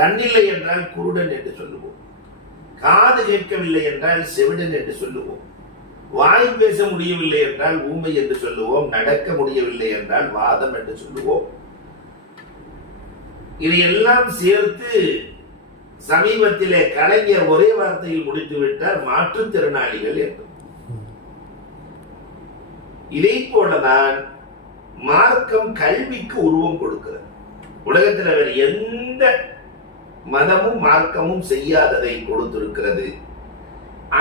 கண்ணில்லை என்றால் குருடன் என்று சொல்லுவோம் காது கேட்கவில்லை என்றால் செவிடன் என்று சொல்லுவோம் வாய் பேச முடியவில்லை என்றால் ஊமை என்று சொல்லுவோம் நடக்க முடியவில்லை என்றால் வாதம் என்று சொல்லுவோம் இது எல்லாம் சேர்த்து சமீபத்திலே கலைஞர் ஒரே வார்த்தையில் முடித்துவிட்டார் மாற்றுத்திறனாளிகள் என்று இதை போலதான் மார்க்கம் கல்விக்கு உருவம் கொடுக்கிறது உலகத்தில் எந்த மதமும் மார்க்கமும் செய்யாததை கொடுத்திருக்கிறது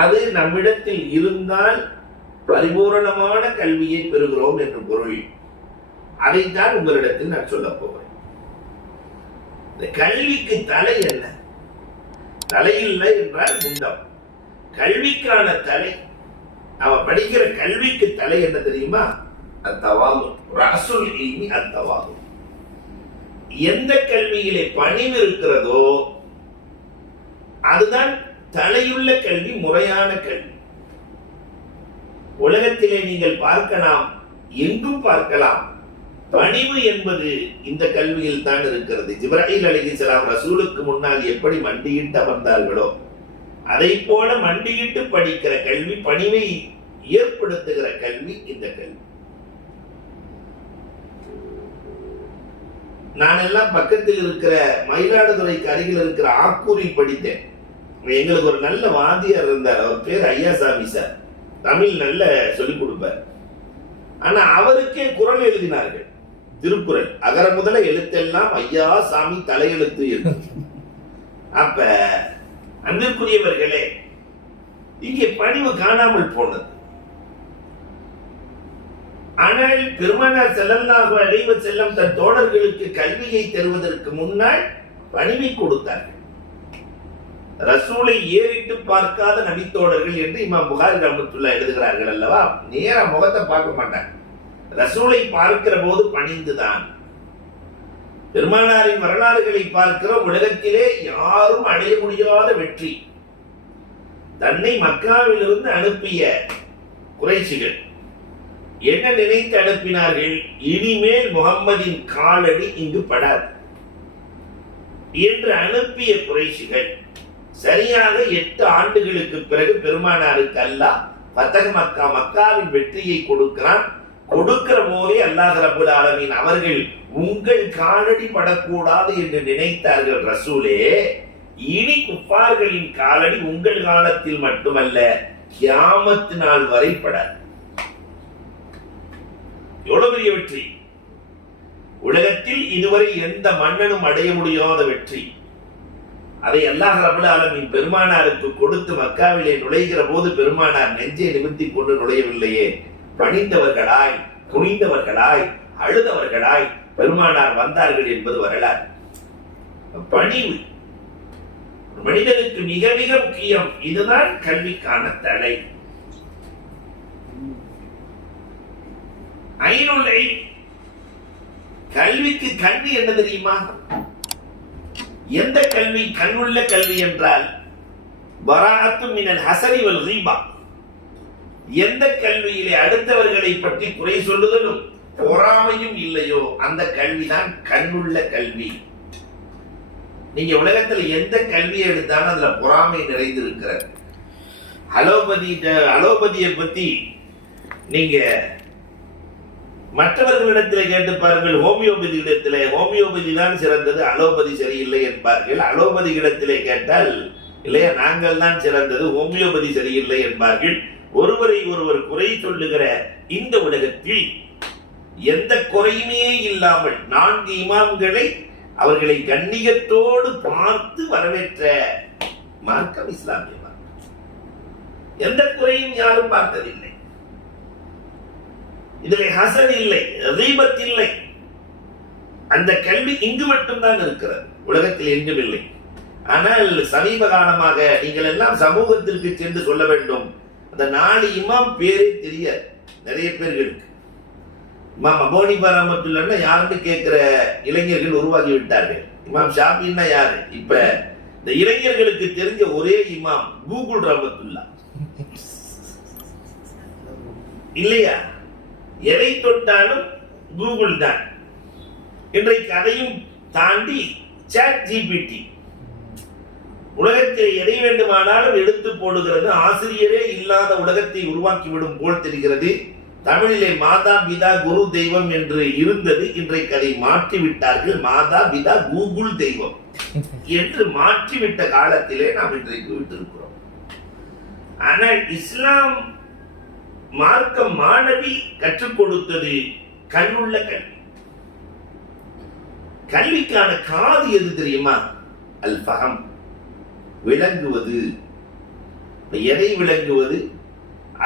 அது நம்மிடத்தில் இருந்தால் பரிபூரணமான கல்வியை பெறுகிறோம் என்று பொருள் அதைத்தான் உங்களிடத்தில் நான் சொல்ல போகிறேன் இந்த கல்விக்கு தலை என்ன தலை இல்லை என்றால் குண்டம் கல்விக்கான தலை அவ படிக்கிற கல்விக்கு தலை என்ன தெரியுமா அத்தவாகும் ரசுல் அத்தவாகும் எந்த கல்வியிலே பணிவு இருக்கிறதோ அதுதான் தலையுள்ள கல்வி முறையான கல்வி உலகத்திலே நீங்கள் பார்க்கலாம் எங்கும் பார்க்கலாம் பணிவு என்பது இந்த கல்வியில் தான் இருக்கிறது ஜிப்ராஹில் அலிகிசலாம் ரசூலுக்கு முன்னால் எப்படி மண்டியிட்டு அமர்ந்தார்களோ அதை போல மண்டியிட்டு படிக்கிற கல்வி பணிவை ஏற்படுத்துகிற கல்வி இந்த கல்வி நான் எல்லாம் பக்கத்தில் இருக்கிற மயிலாடுதுறைக்கு அருகில் இருக்கிற ஆக்கூரில் படித்தேன் எங்களுக்கு ஒரு நல்ல வாதியார் இருந்தார் அவர் பேர் ஐயாசாமி சார் தமிழ் நல்ல சொல்லிக் கொடுப்பார் ஆனா அவருக்கே குரல் எழுதினார்கள் திருக்குறள் அகர முதல எழுத்தெல்லாம் ஐயா சாமி தலையெழுத்து அப்ப அன்பிற்குரியவர்களே இங்கே பணிவு காணாமல் போனது ஆனால் பெருமானார் செல்லல்லாஹு அலைவ செல்லும் தன் தோழர்களுக்கு கல்வியை தருவதற்கு முன்னால் பணிவை கொடுத்தார்கள் ரசூலை ஏறிட்டு பார்க்காத நபித்தோழர்கள் என்று இமாம் புகாரி ரமத்துல்லா எழுதுகிறார்கள் அல்லவா நேர முகத்தை பார்க்க மாட்டார் ரசூலை பார்க்கிற போது பணிந்துதான் பெருமானாரின் வரலாறுகளை பார்க்கிற உலகத்திலே யாரும் அடைய முடியாத வெற்றி தன்னை மக்காவிலிருந்து அனுப்பிய குறைச்சிகள் என்ன நினைத்து அனுப்பினார்கள் இனிமேல் முகம்மதின் காலடி இங்கு படாது என்று அனுப்பிய குறைசிகள் சரியாக எட்டு ஆண்டுகளுக்கு பிறகு பெருமானாருக்கு அல்லா பத்தக மக்கா மக்காவின் வெற்றியை கொடுக்கிறான் கொடுக்கிற போதே அல்லாஹ் ரபுல் ஆலமின் அவர்கள் உங்கள் காலடி படக்கூடாது என்று நினைத்தார்கள் ரசூலே இனி குப்பார்களின் காலடி உங்கள் காலத்தில் மட்டுமல்ல கியாமத்து நாள் வரை படாது எவ்வளவு பெரிய வெற்றி உலகத்தில் இதுவரை எந்த மன்னனும் அடைய முடியாத வெற்றி அதை அல்லாஹ் ரபுல் ஆலமின் பெருமானாருக்கு கொடுத்து மக்காவிலே நுழைகிற போது பெருமானார் நெஞ்சை நிமித்தி கொண்டு நுழையவில்லையே பணிந்தவர்களாய் துணிந்தவர்களாய் அழுதவர்களாய் பெருமானார் வந்தார்கள் என்பது வரலாறு பணிவு மனிதனுக்கு மிக மிக முக்கியம் இதுதான் கல்விக்கான தடை ஐநூலை கல்விக்கு கல்வி என்ன தெரியுமா எந்த கல்வி கண்ணுள்ள கல்வி என்றால் வராகத்தும் மினல் ஹசரி வல் ரீபா எந்த கல்வியிலே அடுத்தவர்களை பற்றி குறை சொல்லுதலும் பொறாமையும் இல்லையோ அந்த கல்விதான் கண்ணுள்ள கல்வி நீங்க உலகத்துல எந்த கல்வி எடுத்தாலும் அதுல பொறாமை நிறைந்திருக்கிறது அலோபதி அலோபதியை பத்தி நீங்க மற்றவர்களிடத்தில் கேட்டு பாருங்கள் ஹோமியோபதி இடத்திலே ஹோமியோபதி தான் சிறந்தது அலோபதி சரியில்லை என்பார்கள் அலோபதி இடத்திலே கேட்டால் இல்லையா நாங்கள் தான் சிறந்தது ஹோமியோபதி சரியில்லை என்பார்கள் ஒருவரை ஒருவர் குறை சொல்லுகிற இந்த உலகத்தில் எந்த குறையுமே இல்லாமல் நான்கு இமாம்களை அவர்களை கண்ணியத்தோடு பார்த்து வரவேற்ற மார்க்கம் இஸ்லாமிய மார்க்கம் எந்த குறையும் யாரும் பார்த்ததில்லை இதில் ஹசன் இல்லை ரீபத் இல்லை அந்த கல்வி இங்கு மட்டும்தான் இருக்கிறது உலகத்தில் எங்கும் இல்லை ஆனால் சமீப காலமாக நீங்கள் எல்லாம் சமூகத்திற்கு சென்று சொல்ல வேண்டும் அந்த நாலு இமாம் பேரே தெரிய நிறைய இருக்கு இமாம் அபோனிபா ரமத்துல்லன்னா யாருன்னு கேட்கிற இளைஞர்கள் உருவாகி விட்டார்கள் இமாம் ஷாபின்னா யாரு இப்ப இந்த இளைஞர்களுக்கு தெரிஞ்ச ஒரே இமாம் கூகுள் ரமத்துல்லா இல்லையா எதை தொட்டாலும் கூகுள் தான் இன்றைக்கு அதையும் தாண்டி சாட் ஜிபிடி உலகத்தில் எதை வேண்டுமானாலும் எடுத்து போடுகிறது ஆசிரியரே இல்லாத உலகத்தை உருவாக்கிவிடும் போல் தெரிகிறது தமிழிலே மாதா பிதா குரு தெய்வம் என்று இருந்தது இன்றைக்கு அதை மாற்றி விட்டார்கள் மாதா பிதா கூகுள் தெய்வம் என்று மாற்றிவிட்ட காலத்திலே நாம் இன்றைக்கு விட்டிருக்கிறோம் ஆனால் இஸ்லாம் மார்க்க மாணவி கற்றுக் கொடுத்தது கண்ணுள்ள கல்வி கல்விக்கான காது எது தெரியுமா அல்பகம் விளங்குவது எதை விளங்குவது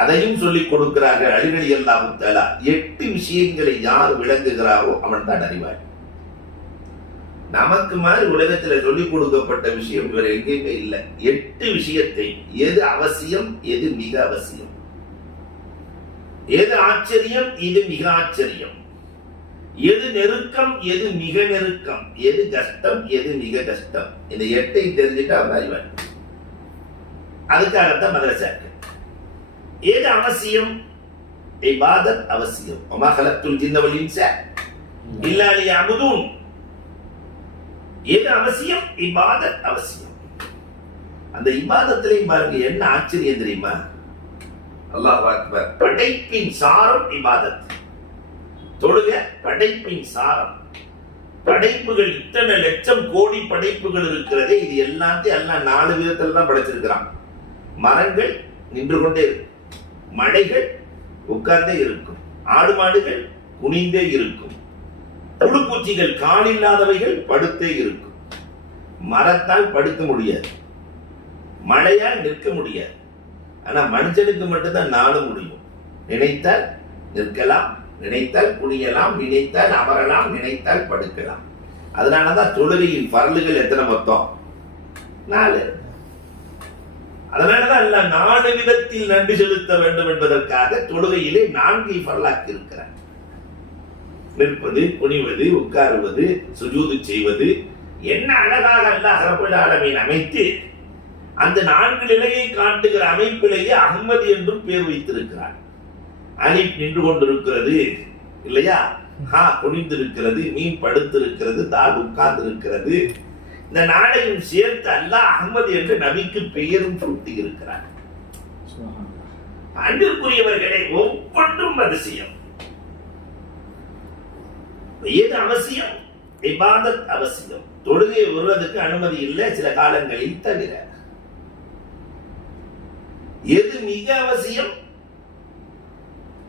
அதையும் சொல்லிக் கொடுக்கிறார்கள் அழிவழி எல்லாம் தலா எட்டு விஷயங்களை யார் விளங்குகிறாரோ அவன் தான் அறிவாள் நமக்கு மாதிரி உலகத்துல சொல்லிக் கொடுக்கப்பட்ட விஷயம் வேற எங்கேயுமே இல்லை எட்டு விஷயத்தை எது அவசியம் எது மிக அவசியம் எது ஆச்சரியம் இது மிக ஆச்சரியம் எது நெருக்கம் எது மிக நெருக்கம் எது கஷ்டம் எது மிக கஷ்டம் இந்த எட்டை தெரிஞ்சுட்டா அறிவார் அதுக்காகத்தான் மதரசா இருக்கு எது அவசியம் இபாதத் அவசியம் அம்மா கலத்துல் சார் இல்லாதே அமுதும் எது அவசியம் இபாதத் அவசியம் அந்த இபாதத்திலையும் பாருங்க என்ன ஆச்சரியம் தெரியுமா அல்லாஹ் அக்பர் படைப்பின் சாரம் இபாதத் தொழுக படைப்பின் சாரம் படைப்புகள் இத்தனை லட்சம் கோடி படைப்புகள் இருக்கிறதே இது எல்லாத்தையும் எல்லாம் நாலு விதத்தில் தான் படைச்சிருக்கிறான் மரங்கள் நின்று கொண்டே இருக்கும் மழைகள் உட்கார்ந்தே இருக்கும் ஆடு மாடுகள் குனிந்தே இருக்கும் புழுப்பூச்சிகள் கால் இல்லாதவைகள் படுத்தே இருக்கும் மரத்தால் படுக்க முடியாது மழையால் நிற்க முடியாது ஆனால் மனுஷனுக்கு மட்டும்தான் நாளும் முடியும் நினைத்தால் நிற்கலாம் நினைத்தால் குனியலாம் நினைத்தால் அமரலாம் நினைத்தால் படுக்கலாம் அதனால தான் தொழுகையின் பரலுகள் எத்தனை மொத்தம் நாலு அதனால தான் நாலு விதத்தில் நன்றி செலுத்த வேண்டும் என்பதற்காக தொழுகையிலே நான்கு பரலாக்கி இருக்கிறார் நிற்பது குனிவது உட்காருவது சுஜூது செய்வது என்ன அழகாக அல்ல அரபு ஆலமீன் அமைத்து அந்த நான்கு நிலையை காட்டுகிற அமைப்பிலேயே அகமது என்றும் பேர் வைத்திருக்கிறார் அரிப் நின்று கொண்டிருக்கிறது இல்லையா ஹா குனிந்திருக்கிறது மீன் படுத்திருக்கிறது உட்கார்ந்து உட்கார்ந்திருக்கிறது இந்த நாளையும் சேர்த்து அல்லாஹ் அகமது என்று நபிக்கு பெயரும் சுட்டி இருக்கிறார் அன்பிற்குரியவர்களை ஒவ்வொன்றும் அதிசயம் ஏது அவசியம் இபாதத் அவசியம் தொழுகை வருவதற்கு அனுமதி இல்லை சில காலங்களில் தவிர எது மிக அவசியம்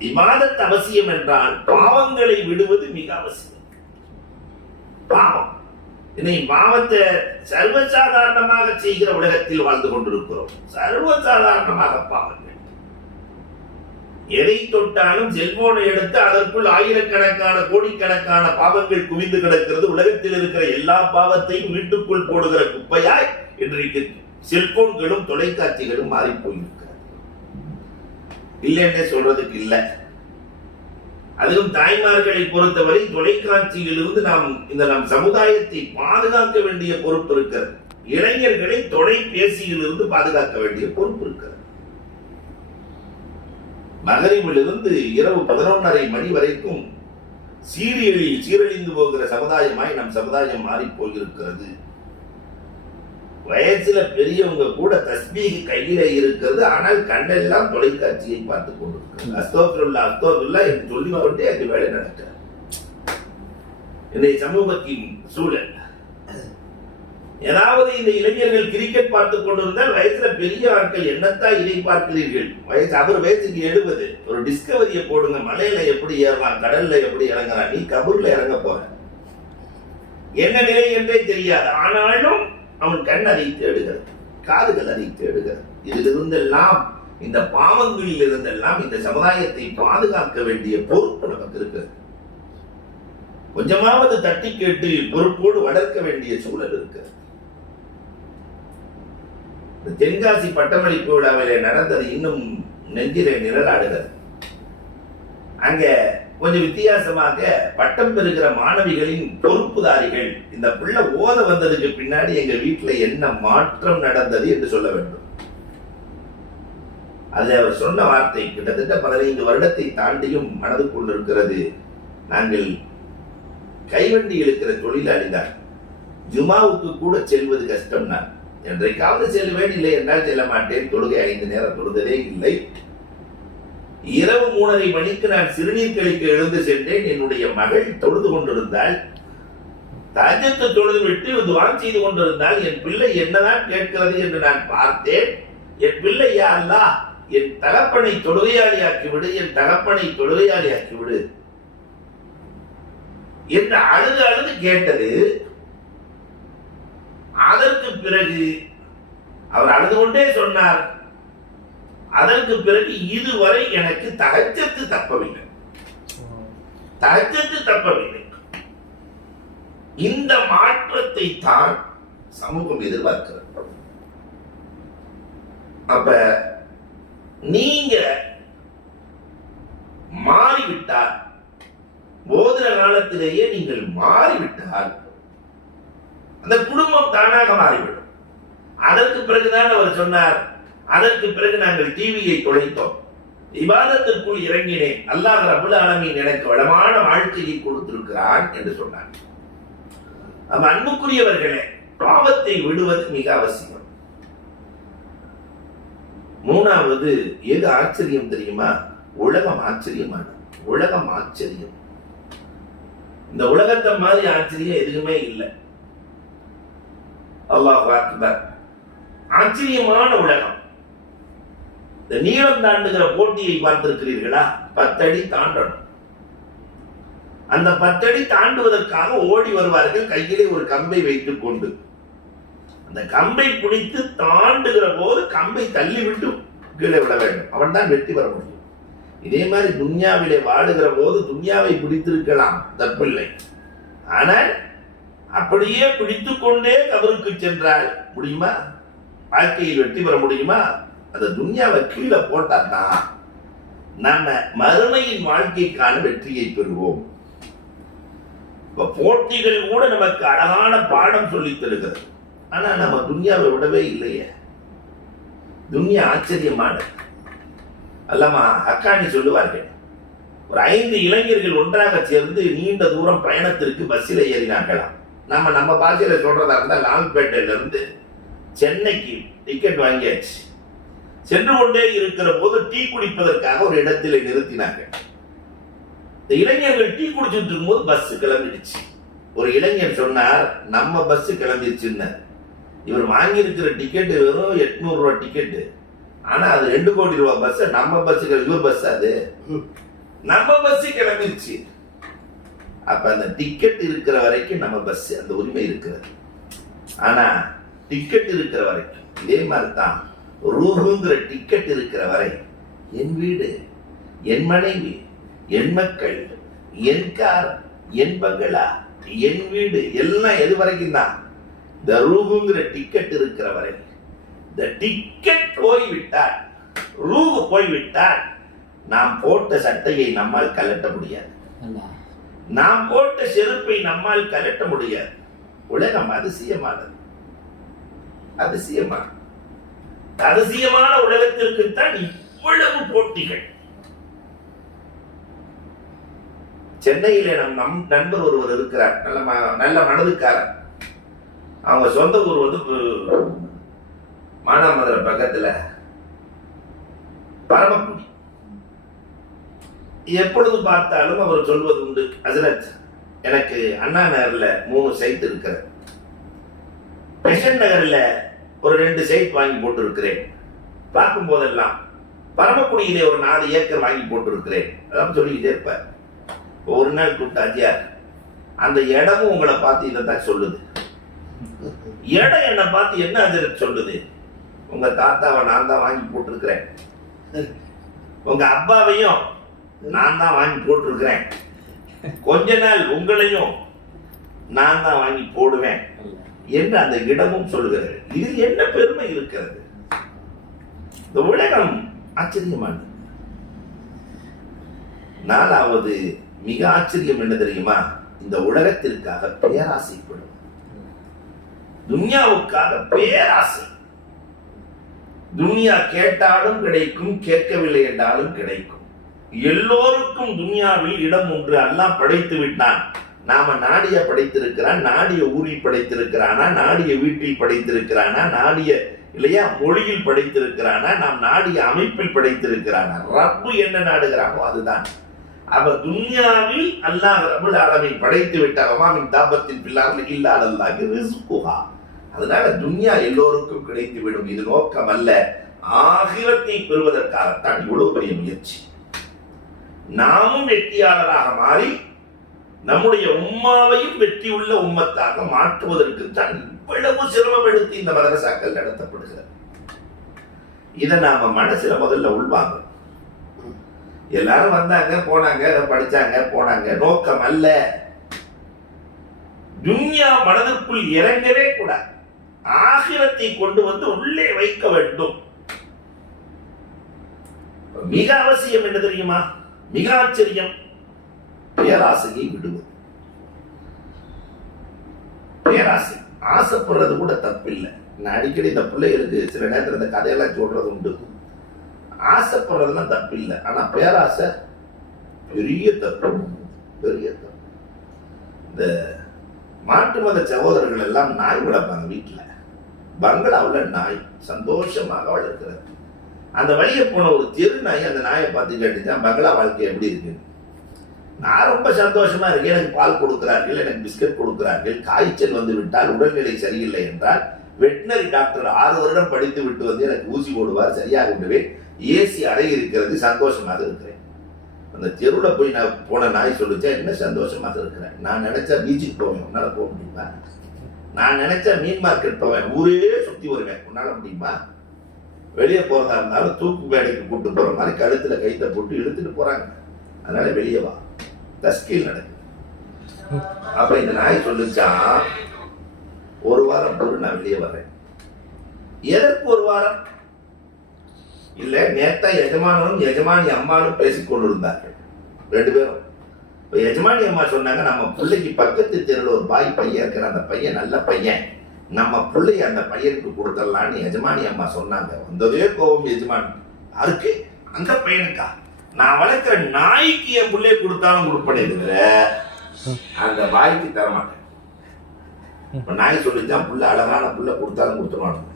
இபாதத் அவசியம் என்றால் பாவங்களை விடுவது மிக அவசியம் பாவம் பாவத்தை சர்வசாதாரணமாக செய்கிற உலகத்தில் வாழ்ந்து கொண்டிருக்கிறோம் சர்வசாதாரணமாக பாவங்கள் எதை தொட்டாலும் செல்போனை எடுத்து அதற்குள் ஆயிரக்கணக்கான கோடிக்கணக்கான பாவங்கள் குவிந்து கிடக்கிறது உலகத்தில் இருக்கிற எல்லா பாவத்தையும் வீட்டுக்குள் போடுகிற குப்பையாய் இன்றைக்கு செல்போன்களும் தொலைக்காட்சிகளும் மாறிப்போயிருக்கு இல்லைன்னே சொல்றதுக்கு இல்லை அதிலும் தாய்மார்களை பொறுத்தவரை தொலைக்காட்சியிலிருந்து நாம் இந்த நம் சமுதாயத்தை பாதுகாக்க வேண்டிய பொறுப்பு இருக்கிறது இளைஞர்களை தொலைபேசியிலிருந்து பாதுகாக்க வேண்டிய பொறுப்பு இருக்கிறது மகரிவிலிருந்து இரவு பதினொன்றரை மணி வரைக்கும் சீரியலில் சீரழிந்து போகிற சமுதாயமாய் நம் சமுதாயம் மாறி போயிருக்கிறது வயசுல பெரியவங்க கூட தஸ்மீக கையில இருக்கிறது ஆனால் கண்ணெல்லாம் தொலைக்காட்சியை பார்த்து கொண்டிருக்கிறது அஸ்தோபிருல்லா அஸ்தோபிருல்லா என்று சொல்லி கொண்டே அந்த வேலை நடக்கிறார் இன்றைய சமூகத்தின் சூழல் ஏதாவது இந்த இளைஞர்கள் கிரிக்கெட் பார்த்து கொண்டிருந்தால் வயசுல பெரிய ஆட்கள் என்னத்தான் இதை பார்க்கிறீர்கள் வயசு அவர் வயசுக்கு எழுபது ஒரு டிஸ்கவரிய போடுங்க மலையில எப்படி ஏறலாம் கடல்ல எப்படி இறங்கலாம் நீ கபூர்ல இறங்க போற என்ன நிலை என்றே தெரியாது ஆனாலும் அவன் கண் அதை தேடுகிறது காதுகள் அதை தேடுகிறது இதிலிருந்தெல்லாம் இந்த பாவங்களில் இருந்தெல்லாம் இந்த சமுதாயத்தை பாதுகாக்க வேண்டிய பொறுப்பு நமக்கு இருக்கிறது கொஞ்சமாவது தட்டி கேட்டு பொறுப்போடு வளர்க்க வேண்டிய சூழல் இருக்கிறது தென்காசி பட்டமளிப்பு விழாவிலே நடந்தது இன்னும் நெஞ்சிலே நிழலாடுகிறது அங்க கொஞ்சம் வித்தியாசமாக பட்டம் பெறுகிற மாணவிகளின் பொறுப்புதாரிகள் இந்த பிள்ளை ஓத வந்ததுக்கு பின்னாடி எங்க வீட்டுல என்ன மாற்றம் நடந்தது என்று சொல்ல வேண்டும் அது அவர் சொன்ன வார்த்தை கிட்டத்தட்ட பதினைந்து வருடத்தை தாண்டியும் மனது கொண்டிருக்கிறது நாங்கள் கைவண்டி இழுக்கிற தொழிலாளி தான் ஜுமாவுக்கு கூட செல்வது கஷ்டம் நான் என்றைக்காவது செல்வேன் இல்லை என்றால் செல்ல மாட்டேன் தொழுகை ஐந்து நேரம் தொழுதலே இல்லை இரவு மூணரை மணிக்கு நான் சிறுநீர் கழிக்க எழுந்து சென்றேன் என்னுடைய மகள் தொழுது கொண்டிருந்தால் தஞ்சத்தை தொழுது விட்டு துவான் செய்து கொண்டிருந்தால் என் பிள்ளை என்னதான் கேட்கிறது என்று நான் பார்த்தேன் என் பிள்ளை யாரா அல்லா என் தகப்பனை தொழுகையாளி ஆக்கிவிடு என் தகப்பனை தொழுகையாளி ஆக்கிவிடு என்று அழுது அழுது கேட்டது அதற்கு பிறகு அவர் அழுது கொண்டே சொன்னார் அதற்கு பிறகு இதுவரை எனக்கு தகச்சத்து தப்பவில்லை தகச்சத்து தப்பவில்லை இந்த மாற்றத்தை தான் சமூகம் எதிர்பார்க்கிறது அப்ப நீங்க மாறிவிட்டால் போதன காலத்திலேயே நீங்கள் மாறிவிட்டால் அந்த குடும்பம் தானாக மாறிவிடும் அதற்கு பிறகுதான் அவர் சொன்னார் அதற்கு பிறகு நாங்கள் டிவியை தொலைத்தோம் விவாதத்திற்குள் இறங்கினேன் அல்லாஹ் அபுல் ஆலமின் எனக்கு வளமான வாழ்க்கையை கொடுத்திருக்கிறான் என்று சொன்னார் அன்புக்குரியவர்களே பாவத்தை விடுவது மிக அவசியம் மூணாவது எது ஆச்சரியம் தெரியுமா உலகம் ஆச்சரியமான உலகம் ஆச்சரியம் இந்த உலகத்தை மாதிரி ஆச்சரியம் எதுவுமே இல்லை அல்லாஹ் அக்பர் ஆச்சரியமான உலகம் இந்த நீளம் தாண்டுகிற போட்டியை பார்த்திருக்கிறீர்களா பத்தடி தாண்டணும் அந்த பத்தடி தாண்டுவதற்காக ஓடி வருவார்கள் கையிலே ஒரு கம்பை வைத்துக் கொண்டு அந்த கம்பை பிடித்து தாண்டுகிற போது கம்பை தள்ளிவிட்டு கீழே விட வேண்டும் அவன் தான் வெற்றி பெற முடியும் இதே மாதிரி துன்யாவிலே வாழுகிற போது துன்யாவை பிடித்திருக்கலாம் தப்பில்லை ஆனால் அப்படியே பிடித்து கொண்டே கபருக்கு சென்றால் முடியுமா வாழ்க்கையில் வெற்றி பெற முடியுமா அந்த துன்யாவை கீழே போட்டான்னா நம்ம மறுமையின் வாழ்க்கைக்கான வெற்றியை பெறுவோம் இப்போ போட்டிகள் கூட நமக்கு அழகான பாடம் சொல்லி தருகிறது ஆனால் நம்ம துன்யாவை விடவே இல்லையே துன்யா ஆச்சரியமான அல்லாமா அக்காணி சொல்லுவார்கள் ஒரு ஐந்து இளைஞர்கள் ஒன்றாக சேர்ந்து நீண்ட தூரம் பயணத்திற்கு பஸ்ஸில் ஏறினாங்களாம் நம்ம நம்ம பாஷையில் சொல்கிறதா இருந்தால் இருந்து சென்னைக்கு டிக்கெட் வாங்கியாச்சு சென்று கொண்டே இருக்கிற போது டீ குடிப்பதற்காக ஒரு இடத்திலே நிறுத்தினார்கள் இந்த இளைஞர்கள் டீ குடிச்சுட்டு போது பஸ் கிளம்பிடுச்சு ஒரு இளைஞர் சொன்னார் நம்ம பஸ் கிளம்பிடுச்சுன்னு இவர் வாங்கியிருக்கிற டிக்கெட்டு வெறும் எட்நூறு ரூபா டிக்கெட்டு ஆனா அது ரெண்டு கோடி ரூபா பஸ் நம்ம பஸ் இவர் பஸ் அது நம்ம பஸ் கிளம்பிடுச்சு அப்ப அந்த டிக்கெட் இருக்கிற வரைக்கும் நம்ம பஸ் அந்த உரிமை இருக்கிறது ஆனா டிக்கெட் இருக்கிற வரைக்கும் இதே மாதிரி தான் ரூஹுங்கிற டிக்கெட் இருக்கிற வரை என் வீடு என் மனைவி என் மக்கள் என் கார் என் பங்களா என் வீடு எல்லாம் எது வரைக்கும் தான் இந்த ரூஹுங்கிற டிக்கெட் இருக்கிற வரை இந்த டிக்கெட் போய்விட்டால் ரூஹு போய்விட்டால் நாம் போட்ட சட்டையை நம்மால் கலட்ட முடியாது நாம் போட்ட செருப்பை நம்மால் கலட்ட முடியாது உலகம் அதிசயமானது அதிசயமானது அதிசயமான உலகத்திற்குத்தான் இவ்வளவு போட்டிகள் சென்னையில நம் நம் நண்பர் ஒருவர் இருக்கிறார் நல்ல நல்ல மனதுக்காரர் அவங்க சொந்த ஊர் வந்து மானாமதுரை பக்கத்துல பரமக்குடி எப்பொழுது பார்த்தாலும் அவர் சொல்வது உண்டு அசரத் எனக்கு அண்ணா நகர்ல மூணு சைட் இருக்கிறது பெஷன் நகர்ல ஒரு ரெண்டு சைட் வாங்கி போட்டிருக்கிறேன் பார்க்கும் போதெல்லாம் பரமக்குடியிலே ஒரு நாலு ஏக்கர் வாங்கி போட்டிருக்கிறேன் அதான் சொல்லிக்கிட்டே இருப்பார் ஒரு நாள் கூப்பிட்டு அஜியார் அந்த இடமும் உங்களை பார்த்து இதை தான் சொல்லுது இடம் என்னை பார்த்து என்ன அது சொல்லுது உங்க தாத்தாவை நான் தான் வாங்கி போட்டிருக்கிறேன் உங்க அப்பாவையும் நான் தான் வாங்கி போட்டிருக்கிறேன் கொஞ்ச நாள் உங்களையும் நான் தான் வாங்கி போடுவேன் என்று அந்த இடமும் சொல்கிறது இது என்ன பெருமை இருக்கிறது இந்த உலகம் ஆச்சரியமானது நாலாவது மிக ஆச்சரியம் என்ன தெரியுமா இந்த உலகத்திற்காக பேராசைப்படும் துன்யாவுக்காக பேராசை துன்யா கேட்டாலும் கிடைக்கும் கேட்கவில்லை என்றாலும் கிடைக்கும் எல்லோருக்கும் துன்யாவில் இடம் ஒன்று அல்லா படைத்து விட்டான் நாம நாடிய படைத்திருக்கிறான் நாடிய ஊரில் படைத்திருக்கிறானா நாடிய வீட்டில் படைத்திருக்கிறானா நாடிய இல்லையா மொழியில் படைத்திருக்கிறானா நாம் நாடிய அமைப்பில் படைத்திருக்கிறானா ரப்பு என்ன நாடுகிறானோ அதுதான் அவ துன்யாவில் அல்லாஹ் ரபுல் ஆலமின் படைத்து விட்டார் அவாமின் தாபத்தில் பிள்ளார்கள் இல்லாதல்லாகி ரிசுகுஹா அதனால துன்யா எல்லோருக்கும் கிடைத்து விடும் இது நோக்கம் அல்ல ஆகிரத்தை பெறுவதற்காகத்தான் இவ்வளவு பெரிய முயற்சி நாமும் வெற்றியாளராக மாறி நம்முடைய உம்மாவையும் வெற்றியுள்ள உம்மத்தாக மாற்றுவதற்கு தான் இவ்வளவு சிரமம் எடுத்து இந்த மதரசாக்கள் நடத்தப்படுகிறது இதை நாம மனசுல முதல்ல உள்வாங்க எல்லாரும் வந்தாங்க போனாங்க படிச்சாங்க போனாங்க நோக்கம் அல்ல துன்யா மனதிற்குள் இறங்கவே கூடாது ஆகிரத்தை கொண்டு வந்து உள்ளே வைக்க வேண்டும் மிக அவசியம் என்ன தெரியுமா மிக ஆச்சரியம் பேராசையை விடுவது பேராசை ஆசைப்படுறது கூட தப்பில்லை நான் அடிக்கடி இந்த பிள்ளைகளுக்கு சில நேரத்தில் இந்த கதையெல்லாம் சொல்றது உண்டு ஆசைப்படுறதுலாம் தப்பில்லை ஆனா பேராசை பெரிய தப்பு பெரிய தப்பு இந்த மாட்டு மத சகோதரர்கள் எல்லாம் நாய் வளர்ப்பாங்க வீட்டில் பங்களாவில் நாய் சந்தோஷமாக வளர்க்கிறது அந்த வழியை போன ஒரு தெரு நாய் அந்த நாயை பார்த்து கேட்டுச்சா பங்களா வாழ்க்கை எப்படி இருக்குன்னு நான் ரொம்ப சந்தோஷமா இருக்கேன் எனக்கு பால் கொடுக்கிறார்கள் எனக்கு பிஸ்கட் கொடுக்கிறார்கள் காய்ச்சல் வந்து விட்டால் உடல்நிலை சரியில்லை என்றால் வெட்டினரி டாக்டர் ஆறு வருடம் படித்து விட்டு வந்து எனக்கு ஊசி போடுவார் சரியாக விடுவேன் ஏசி அடை இருக்கிறது சந்தோஷமாக இருக்கிறேன் அந்த தெருவில் போய் நான் போன நாய் சொல்லிச்சா என்ன சந்தோஷமாக இருக்கிறேன் நான் நினைச்சா பீச்சுக்கு போவேன் உன்னால் போக முடியுமா நான் நினைச்சா மீன் மார்க்கெட் போவேன் ஊரே சுற்றி வருவேன் உன்னால முடியுமா வெளியே போறதா இருந்தாலும் தூக்கு வேலைக்கு கூப்பிட்டு போகிற மாதிரி கழுத்தில் கைத்த போட்டு எடுத்துட்டு போகிறாங்க அதனால வெளியே வா தஸ்கீல் நடக்குது அப்ப இந்த நாய் சொல்லிச்சான் ஒரு வாரம் பொருள் நான் வெளியே வரேன் எதற்கு ஒரு வாரம் இல்ல நேத்தா எஜமானும் எஜமானி அம்மானும் பேசிக் கொண்டிருந்தார்கள் ரெண்டு பேரும் இப்போ எஜமானி அம்மா சொன்னாங்க நம்ம பிள்ளைக்கு பக்கத்து தெருல ஒரு பாய் பையன் இருக்கிற அந்த பையன் நல்ல பையன் நம்ம பிள்ளை அந்த பையனுக்கு கொடுத்துடலான்னு எஜமானி அம்மா சொன்னாங்க வந்ததே கோபம் எஜமான் அதுக்கு அந்த பையனுக்கா நான் வளர்க்கிற நாய்க்கு என் பிள்ளைய கொடுத்தாலும் கொடுப்பனே அந்த வாய்க்கு தர மாட்டேன் நாய் சொல்லிச்சான் புள்ள அழகான புள்ள கொடுத்தாலும் கொடுத்துருவானு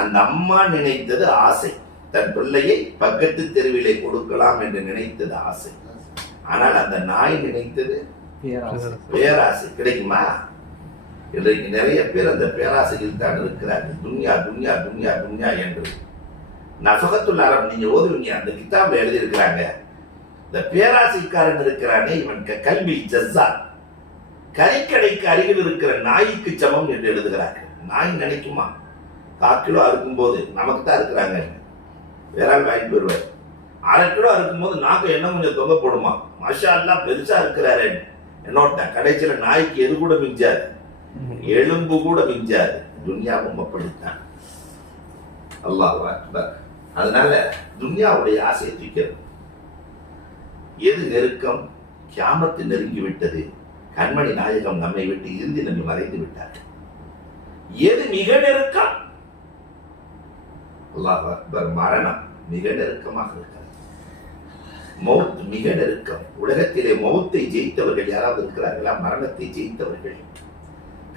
அந்த அம்மா நினைத்தது ஆசை தன் பிள்ளையை பக்கத்து தெருவிலே கொடுக்கலாம் என்று நினைத்தது ஆசை ஆனால் அந்த நாய் நினைத்தது பேராசை கிடைக்குமா இன்றைக்கு நிறைய பேர் அந்த பேராசையில் தான் இருக்கிறார்கள் துன்யா துன்யா துன்யா துன்யா என்று நசகத்துல் அரப் நீங்க ஓதுவீங்க அந்த கிதாப்ல இருக்கிறாங்க இந்த பேராசைக்காரன் இருக்கிறானே இவன் கல்வி ஜஸ்ஸா கறிக்கடைக்கு அருகில் இருக்கிற நாய்க்கு சமம் என்று எழுதுகிறாங்க நாய் நினைக்குமா காக்கிலோ அறுக்கும் போது நமக்கு தான் இருக்கிறாங்க வேற வாங்கி வருவார் அரை கிலோ போது நாக்கு என்ன கொஞ்சம் தொங்க போடுமா மஷா எல்லாம் பெருசா இருக்கிறாரு என்னோட கடைசியில நாய்க்கு எது கூட மிஞ்சாது எலும்பு கூட மிஞ்சாது துன்யாவும் அப்படித்தான் அல்லாஹ் அக்பர் அதனால துன்யாவுடைய ஆசையை தூக்கிறது எது நெருக்கம் கியாமத்து நெருங்கிவிட்டது கண்மணி நாயகம் நம்மை விட்டு இறுதி நம்பி மறைந்து விட்டார் எது மிக நெருக்கம் அல்லாஹ் மரணம் மிக நெருக்கமாக இருக்கிறது மௌத் மிக நெருக்கம் உலகத்திலே மௌத்தை ஜெயித்தவர்கள் யாராவது இருக்கிறார்களா மரணத்தை ஜெயித்தவர்கள்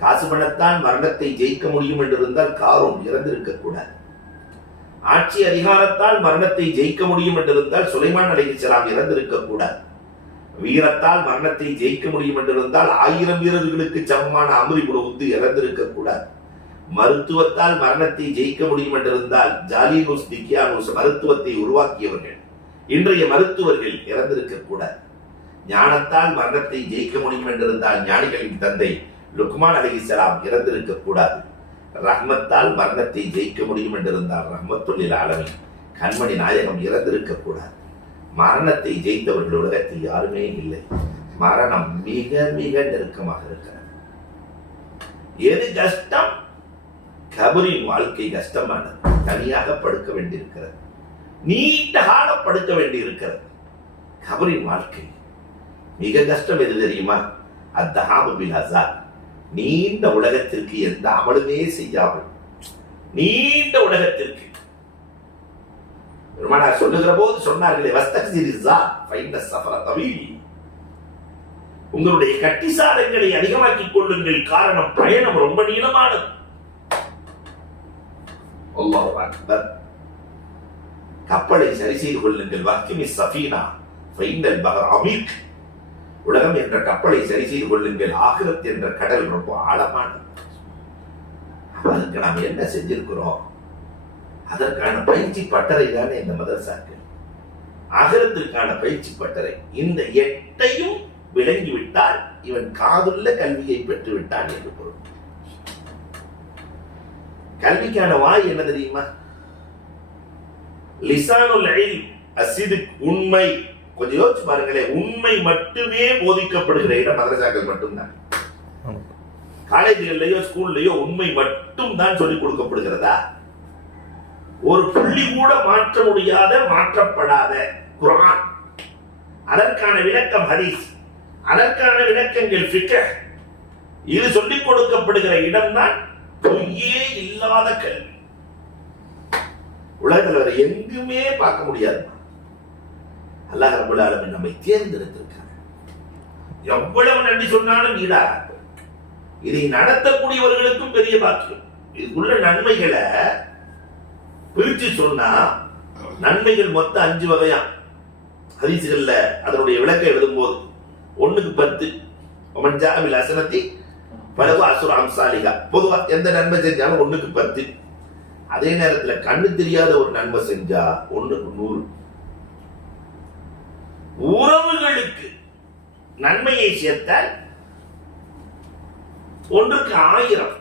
காசு பணத்தான் மரணத்தை ஜெயிக்க முடியும் என்று இருந்தால் காரும் இறந்திருக்க கூடாது ஆட்சி அதிகாரத்தால் மரணத்தை ஜெயிக்க முடியும் என்றிருந்தால் சுலைமான் அலைகிச்சலாம் இறந்திருக்க கூடாது வீரத்தால் மரணத்தை ஜெயிக்க முடியும் என்றிருந்தால் ஆயிரம் வீரர்களுக்கு சமமான அமரி உணவுத்து இறந்திருக்க கூடாது மருத்துவத்தால் மரணத்தை ஜெயிக்க முடியும் என்றிருந்தால் ஜாலினூஸ் திக்யானூஸ் மருத்துவத்தை உருவாக்கியவர்கள் இன்றைய மருத்துவர்கள் இறந்திருக்க கூடாது ஞானத்தால் மரணத்தை ஜெயிக்க முடியும் என்றிருந்தால் ஞானிகளின் தந்தை லுக்மான் அலிசலாம் இறந்திருக்க கூடாது ரஹ்மத்தால் மரணத்தை ஜெயிக்க முடியும் என்றிருந்தார் ரஹ்மத்துள்ளில் ஆலமி கண்மணி நாயகம் இறந்திருக்கக்கூடாது மரணத்தை ஜெயித்தவர்கள் உலகத்தில் யாருமே இல்லை மரணம் மிக மிக நெருக்கமாக இருக்கிறது எது கஷ்டம் கபரின் வாழ்க்கை கஷ்டமானது தனியாக படுக்க வேண்டியிருக்கிறது நீண்ட காலம் படுக்க வேண்டியிருக்கிறது கபரின் வாழ்க்கை மிக கஷ்டம் எது தெரியுமா அத்தஹாபு பின் அசாத் நீண்ட உலகத்திற்கு எந்த அமலுமே செய்யாமல் நீண்ட உலகத்திற்கு பெருமானார் சொல்லுகிற போது சொன்னார்களே வஸ்தா உங்களுடைய கட்டிசாரங்களை அதிகமாக்கிக் கொள்ளுங்கள் காரணம் பயணம் ரொம்ப நீளமானது கப்பலை சரி செய்து கொள்ளுங்கள் வக்கிமி சஃபீனா ஃபைனல் அமீர் உலகம் என்ற கப்பலை சரி செய்து கொள்ளுங்கள் ஆகிரத் என்ற கடல் ரொம்ப ஆழமான அதற்கு நாம் என்ன செஞ்சிருக்கிறோம் அதற்கான பயிற்சி பட்டறை தானே இந்த மதரசாக்கள் அகலத்திற்கான பயிற்சி பட்டறை இந்த எட்டையும் விளங்கிவிட்டால் இவன் காதுள்ள கல்வியை பெற்று விட்டான் என்று பொருள் கல்விக்கான வாய் என்ன தெரியுமா லிசானுல் அசிது உண்மை கொஞ்சம் யோசிச்சு பாருங்களேன் உண்மை மட்டுமே போதிக்கப்படுகிற இடம் மதரசாக்கள் மட்டும்தான் காலேஜ்கள்லயோ ஸ்கூல்லயோ உண்மை மட்டும் தான் சொல்லிக் கொடுக்கப்படுகிறதா ஒரு புள்ளி கூட மாற்ற முடியாத மாற்றப்படாத குரான் அதற்கான விளக்கம் ஹரிஸ் அதற்கான விளக்கங்கள் ஃபிக்க இது சொல்லிக் கொடுக்கப்படுகிற இடம்தான் பொய்யே இல்லாத கல்வி உலகத்தில் எங்குமே பார்க்க முடியாது அல்லாஹ் ரபுல் நம்மை தேர்ந்தெடுத்திருக்காங்க எவ்வளவு நன்றி சொன்னாலும் ஈடாக இதை நடத்தக்கூடியவர்களுக்கும் பெரிய பாக்கியம் இதுக்குள்ள நன்மைகளை பிரித்து சொன்னா நன்மைகள் மொத்தம் அஞ்சு வகையா ஹரிசுகள்ல அதனுடைய விளக்க எழுதும் போது ஒண்ணுக்கு பத்து அமில் அசனத்தி பலகு அசுர அம்சாலிகா பொதுவா எந்த நன்மை செஞ்சாலும் ஒண்ணுக்கு பத்து அதே நேரத்துல கண்ணு தெரியாத ஒரு நன்மை செஞ்சா ஒண்ணுக்கு நூறு உறவுகளுக்கு நன்மையை சேர்த்தால் ஒன்றுக்கு ஆயிரம்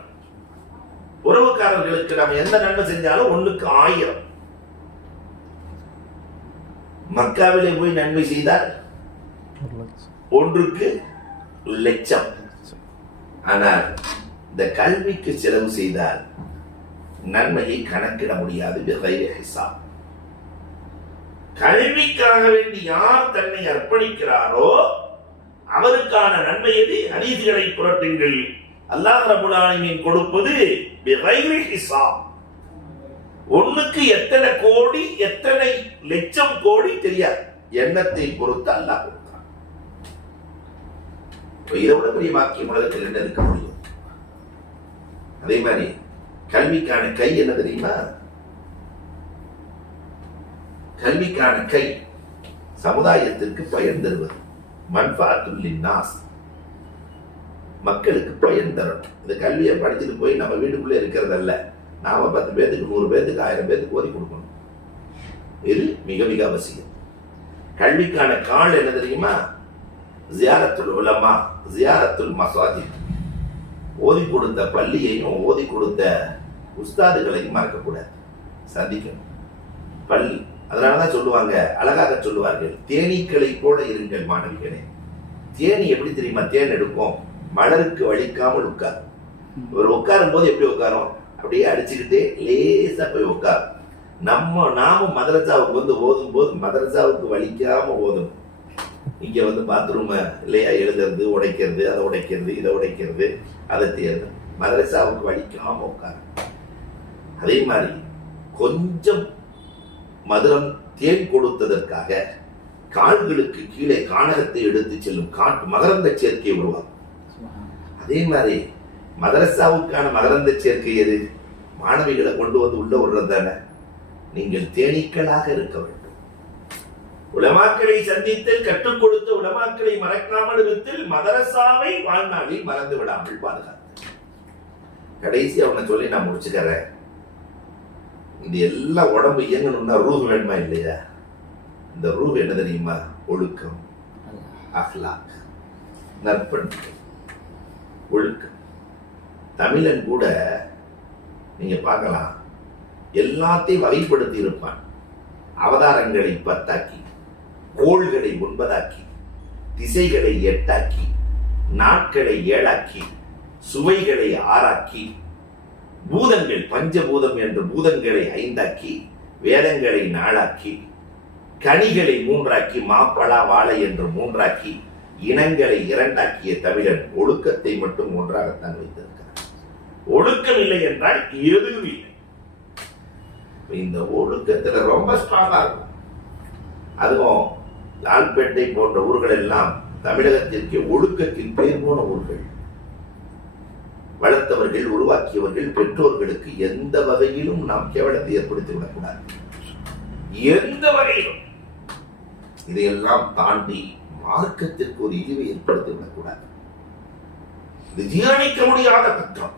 உறவுக்காரர்களுக்கு நம்ம எந்த நன்மை செஞ்சாலும் ஒன்றுக்கு ஆயிரம் மக்காவிலே போய் நன்மை செய்தால் ஒன்றுக்கு லட்சம் ஆனால் இந்த கல்விக்கு செலவு செய்தால் நன்மையை கணக்கிட முடியாது ஹிசாப் கல்விக்காக வேண்டி யார் தன்னை அர்ப்பணிக்கிறாரோ அவருக்கான நன்மை எது அநீதிகளை புரட்டுங்கள் அல்லாஹ் ரபுல் ஆலமின் கொடுப்பது ஒண்ணுக்கு எத்தனை கோடி எத்தனை லட்சம் கோடி தெரியாது எண்ணத்தை பொறுத்து அல்லாஹ் கொடுத்தான் பெரிய வாக்கியம் உலகத்தில் என்ன இருக்க முடியும் அதே மாதிரி கல்விக்கான கை என்ன தெரியுமா கல்விக்கான கை சமுதாயத்திற்கு பயன் தருவது மன்பாத்துல்லின் மக்களுக்கு பயன் தரும் இந்த கல்வியை படிச்சுட்டு போய் நம்ம வீட்டுக்குள்ளே இருக்கிறதல்ல நாம பத்து பேர்த்துக்கு நூறு பேர்த்துக்கு ஆயிரம் பேர்த்துக்கு ஓதி கொடுக்கணும் இது மிக மிக அவசியம் கல்விக்கான கால் என்ன தெரியுமா ஜியாரத்துல் உலமா ஜியாரத்துல் மசாஜி ஓதி கொடுத்த பள்ளியையும் ஓதி கொடுத்த உஸ்தாதுகளையும் மறக்கக்கூடாது சந்திக்கணும் பள்ளி அதனாலதான் சொல்லுவாங்க அழகாக சொல்லுவார்கள் தேனீக்களை போல இருங்கள் மாணவிகளே தேனி எப்படி தெரியுமா தேன் எடுக்கும் மலருக்கு வலிக்காமல் உட்கார் ஒரு உட்காரும் போது எப்படி உட்காரும் அப்படியே அடிச்சுக்கிட்டே லேசா போய் உட்கார் நம்ம நாமும் மதரசாவுக்கு வந்து ஓதும் போது மதரசாவுக்கு வலிக்காம ஓதும் இங்க வந்து பாத்ரூம் இல்லையா எழுதுறது உடைக்கிறது அதை உடைக்கிறது இதை உடைக்கிறது அதை தேர்ந்து மதரசாவுக்கு வலிக்காம உட்கார் அதே மாதிரி கொஞ்சம் மதுரம் தேன் கொடுத்ததற்காக கால்களுக்கு கீழே கானகத்தை எடுத்து செல்லும் காட்டு மகரந்த சேர்க்கை உருவாகும் அதே மாதிரி மதரசாவுக்கான மகரந்த சேர்க்கை எது மாணவிகளை கொண்டு வந்து உள்ள விடுறதான நீங்கள் தேனீக்களாக இருக்க வேண்டும் உலமாக்களை சந்தித்தல் கற்றுக் கொடுத்த உலமாக்களை மறக்காமல் இருத்தல் மதரசாவை வாழ்நாளில் மறந்து விடாமல் பாதுகாத்து கடைசி அவனை சொல்லி நான் முடிச்சுக்கிறேன் இந்த எல்லா உடம்பு இயங்கணும்னா ரூஹ் வேணுமா இல்லையா இந்த ரூஹ் என்ன தெரியுமா ஒழுக்கம் அஹ்லாக் நற்பண்பு ஒழுக்கம் தமிழன் கூட நீங்க பார்க்கலாம் எல்லாத்தையும் வகைப்படுத்தி இருப்பான் அவதாரங்களை பத்தாக்கி கோள்களை ஒன்பதாக்கி திசைகளை எட்டாக்கி நாட்களை ஏழாக்கி சுவைகளை ஆறாக்கி பூதங்கள் பஞ்சபூதம் என்று பூதங்களை ஐந்தாக்கி வேதங்களை நாளாக்கி கனிகளை மூன்றாக்கி மாப்பழா வாழை என்று மூன்றாக்கி இனங்களை இரண்டாக்கிய தமிழன் ஒழுக்கத்தை மட்டும் ஒன்றாகத்தான் வைத்திருக்கிறார் ஒழுக்கம் இல்லை என்றால் எதுவும் இல்லை இந்த ஒழுக்கத்துல ரொம்ப ஸ்ட்ராங்கா இருக்கும் அதுவும் லால்பேட்டை போன்ற ஊர்கள் எல்லாம் தமிழகத்திற்கு ஒழுக்கத்தின் பேர் போன ஊர்கள் வளர்த்தவர்கள் உருவாக்கியவர்கள் பெற்றோர்களுக்கு எந்த வகையிலும் நாம் கேவலத்தை ஏற்படுத்தி விடக்கூடாது எந்த வகையிலும் இதையெல்லாம் தாண்டி மார்க்கத்திற்கு ஒரு இழிவை ஏற்படுத்தி விடக்கூடாது இது ஜீரணிக்க முடியாத குற்றம்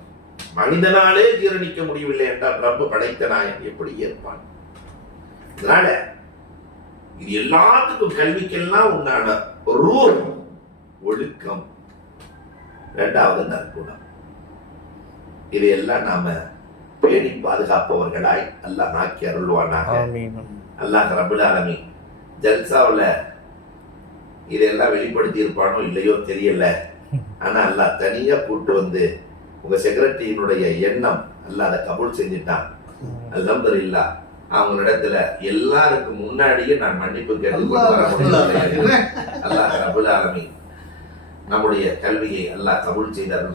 மனிதனாலே ஜீரணிக்க முடியவில்லை என்றால் ரொம்ப படைத்த நாயன் எப்படி ஏற்பான் அதனால இது எல்லாத்துக்கும் கல்விக்கெல்லாம் உண்டான ரூல் ஒழுக்கம் இரண்டாவது நற்குணம் இதையெல்லாம் நாம பேணி பாதுகாப்பவர்களாய் அல்லாஹ் நாக்கி அருள்வானாக அல்லாஹ் ரபுல் ஆலமி ஜல்சாவில் இதையெல்லாம் வெளிப்படுத்தி இருப்பானோ இல்லையோ தெரியல ஆனா அல்லாஹ் தனியா கூட்டு வந்து உங்க செக்ரட்டரியினுடைய எண்ணம் அல்லாஹ் அதை கபூல் செஞ்சுட்டான் அல்ஹம்து இல்லா அவங்களிடத்துல எல்லாருக்கும் முன்னாடியே நான் மன்னிப்பு கேட்டு அல்லாஹ் ரபுல் ஆலமி நம்முடைய கல்வியை அல்லா தமிழ் செய்தார்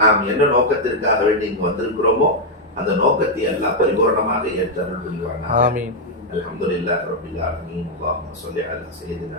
நாம் என்ன நோக்கத்திற்காக வேண்டி இங்கு வந்திருக்கிறோமோ அந்த நோக்கத்தை எல்லாம் பரிபூர்ணமாக ஏற்று அருள் புரிவானா ரபில்லா ரபில் ஆலமீன் அல்லாஹும் சொல்லி அலா செய்தினா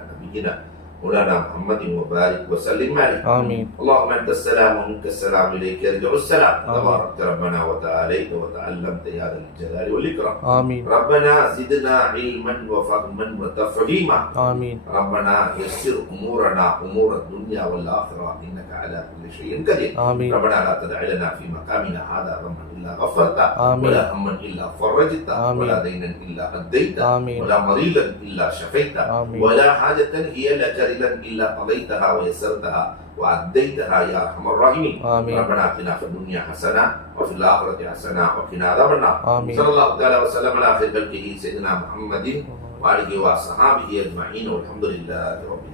مولانا محمد وبارك وسلم عليه آمين اللهم أنت السلام ومنك السلام إليك يرجع السلام تبارك ربنا وتعاليت وتعلمت يا ذا الجلال والإكرام آمين ربنا زدنا علما وفهما وتفهيما آمين ربنا يسر أمورنا أمور الدنيا والآخرة إنك على كل شيء قدير آمين ربنا لا تدع لنا في مقامنا هذا ذنبا إلا غفرته ولا هما إلا فرجته ولا دينا إلا أديته ولا مريضا إلا شفيته ولا حاجة هي لك لك إلا قضيتها ويسرتها وعديتها يا أرحم الراحمين امين ربنا آتنا في الدنيا حسنة وفي الآخرة حسنة وقنا عذاب النار صلى الله تعالى وسلم على خير خلقه سيدنا محمد وعلى اله وصحبه أجمعين والحمد لله رب العالمين